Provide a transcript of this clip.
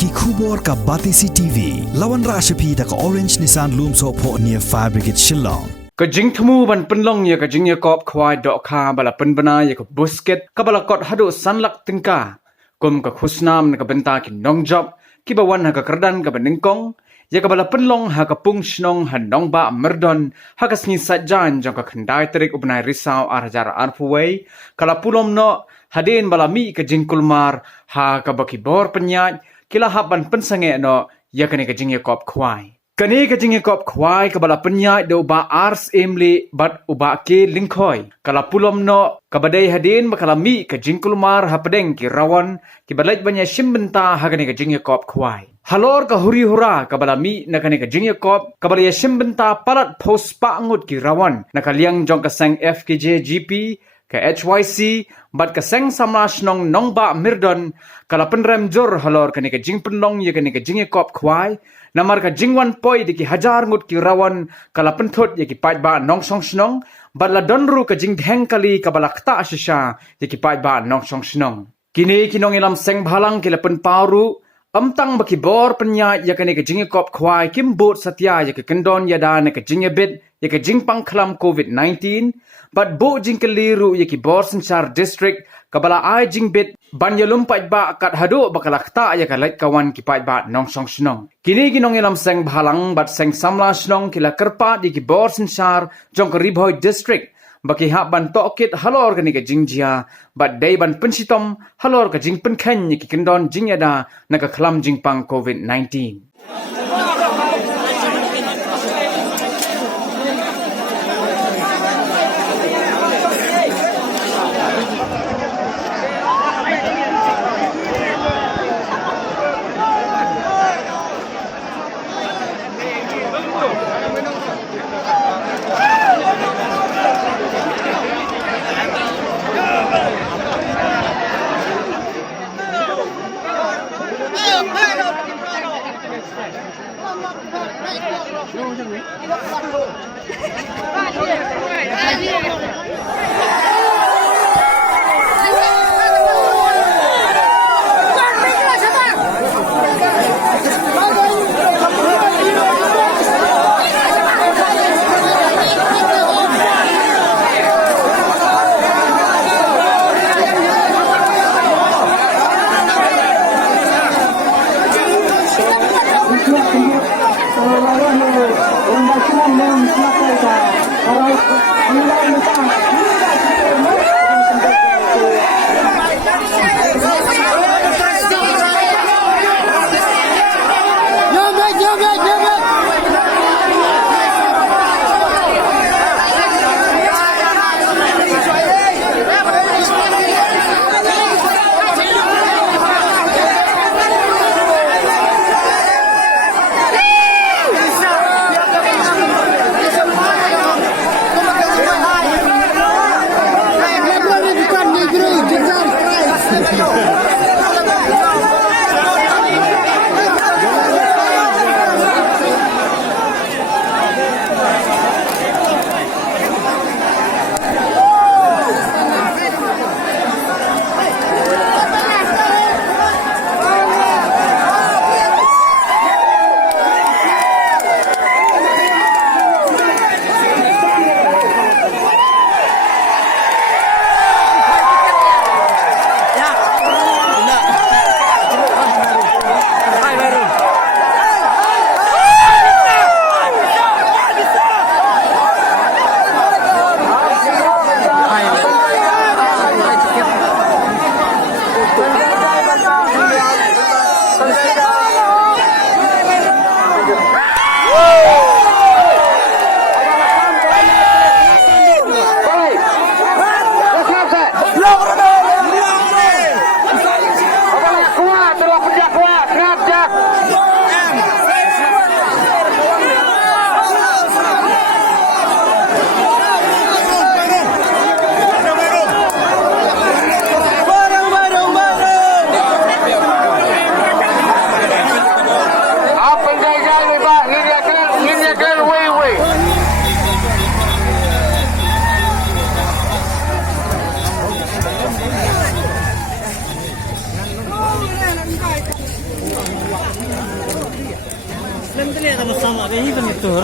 ki khubor ka Batisi TV lawan ra shapi da ka Orange Nissan Loom so pho near Fire Brigade Shillong ka jing thmu ban penlong ya ka Jingïakob Khwai Dohkha bala penbana ya ka busket ka bala kot hadu sanlak tingka kum ka khusnam na ka benta ki Nongbah ki bawan ha ka kerdan ka beningkong ya ka bala penlong ha ka pung shnong ha Nongbah Myrdon ha ka sngi sajan jong ka khandai terik ubnai risau arhajar Phwai kala pulom no hadin bala mi ka jing Klumar ha ka baki bor penyat kila haban pensange no ya ka ni ka Jingïakob Khwai kani ka Jingïakob Khwai ka bala penyat do ba ars emli bat uba ke lingkhoi kala pulom no ka badai hadin bakala mi ka jing Klumar ha pedeng ki rawan ki balaj banya shimbenta ha ka ni ka Jingïakob Khwai halor ka huri hura ka bala mi na ka ni ka Jingïakob ka bala ya shimbenta parat post pa ngut ki rawan na ka liang jong ka sang FKJ GP ka HYC bat ka seng samlash nong Nongbah Myrdon kala penrem jor halor ka ni ka jing penlong ya ka ni ka Jingïakob Khwai namar ka jingwan poi di ki hajar ngut ki rawan kala penthot ya ki pait ba nong song snong bat la donru ka jing dheng kali ka bala kta ashisha ya ki pait ba nong song snong kini kinong ilam seng bhalang kila pen paru amtang baki bor penya ya ka ni ka Jingïakob Khwai kim bot satya ya ka kendon ya da na ka Jingïabit ya ka jing pangklam COVID-19 bat bo jing keliru ya ki bor senchar district kabala ai jing bit ban ya lumpai ba kat hadu bakala kta ya ka lait kawan ki pai ba nong song snong kini ginong ilam seng bhalang bat seng samla snong kila kerpa di ki bor senchar jong ka Bhoi district baki ha ban tokit halor ka ni ka jingjia bat dei ban pensitom halor ka jing penkhen ya ki kendon jingyada na ka khlam jing pang COVID-19 Lem tele ada bersama ini kan itu.